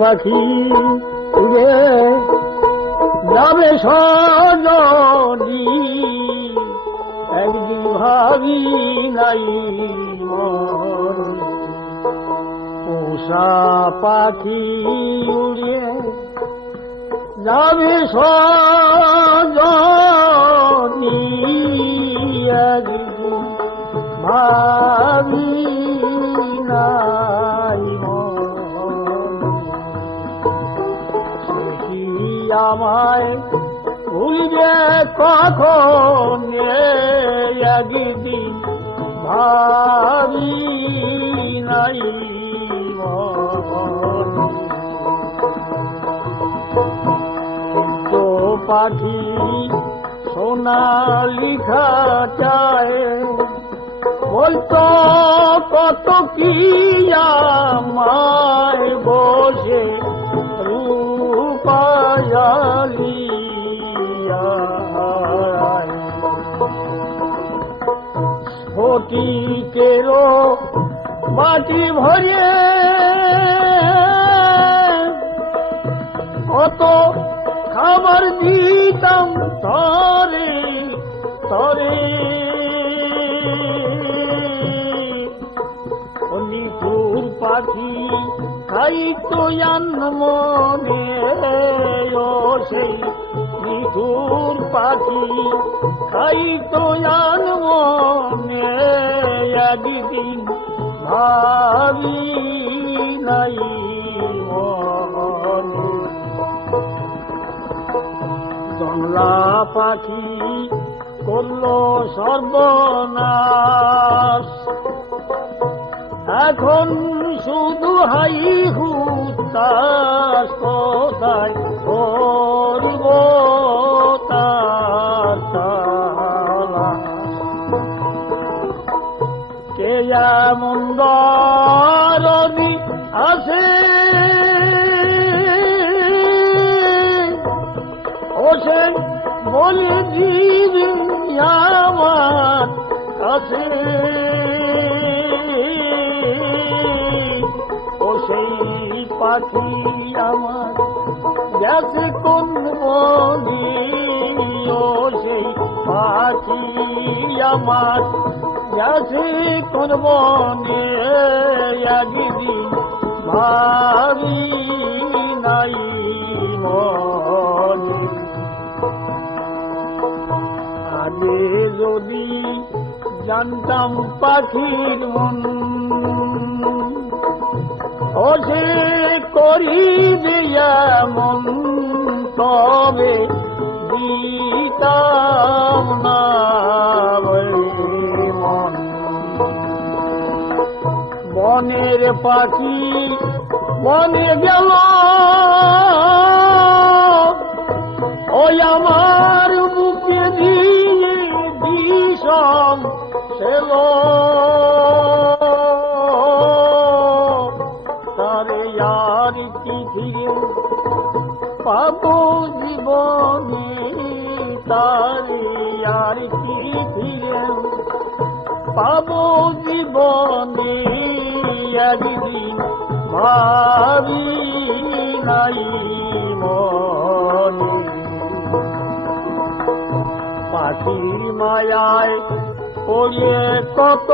পাখি উড়ে যাবে সজনী, একদিন ভাবি নাই মনে। পোষা পাখি উড়ে যাবে সজনী, একদিন ভাবি নাই আমায় ভুলবে কখন, একদিন ভাবি নাই তো পাখি সোনালিখা চায়, বলতো কত কি আমায় বসে রূপায়ালিয়া, ফটিকেরও বাটি ভরে কত খাবার দিতাম তরে তরে, নিঠুর পাখি খাইতো মনে, ও সেই নিঠুর পাখি খাইতো মনে, একদিন ভাবি নাই মনে। জংলা পাখি করলো সর্বনাশ, এখন শুধু হাই হুতাশ, কোথায় করব তার তালাশ। কে এমন দরদি আছে ও সে বলে দিবি আমার কাছে, ও সেই পাখি আমার গেছে কোন বনে, ও সেই পাখি আমার গেছে কোন বনে, একদিন ভাবি নাই মনে। আগে যদি জানতাম পাখির মন, ও সে করিবে এমন, তবে দিতাম না মন। বনের পাখি বনে গেল, ওই আমার বুকে দিয়ে বিষম ছিল, তারে আর কি ফিরে পাবো জীবনে, তারে আর কি ফিরে পাবো জীবনে, একদিন ভাবি নাই মনে। পাখির মায়ায় পড়িয়ে কত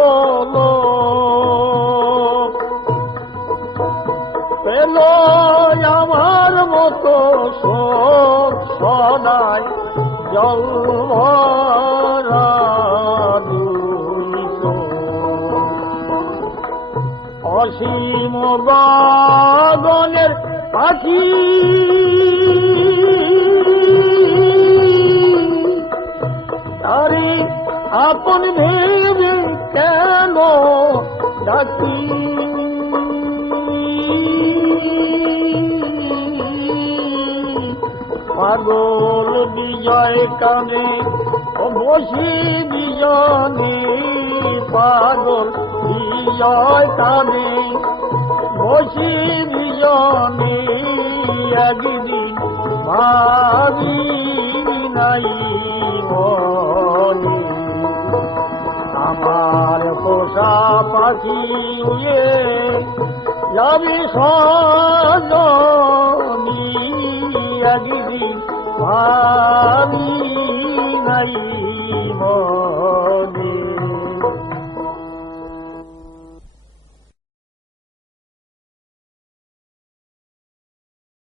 লোক পেল আমার মতো শোক, সদাই জল ভরা দুই চোখ। অসীম গগনের পাখি তারে আপন ভেবে কেন ডাকি, পাগল বিজয় কানে বসি বিজনে, পাগল বিজয় কানে বসি বিজনে, একদিন ভাবি নাই মনে। আমার পোষা পাখি উড়ে যাবে সজনী, একদিন ভাবি নাই মন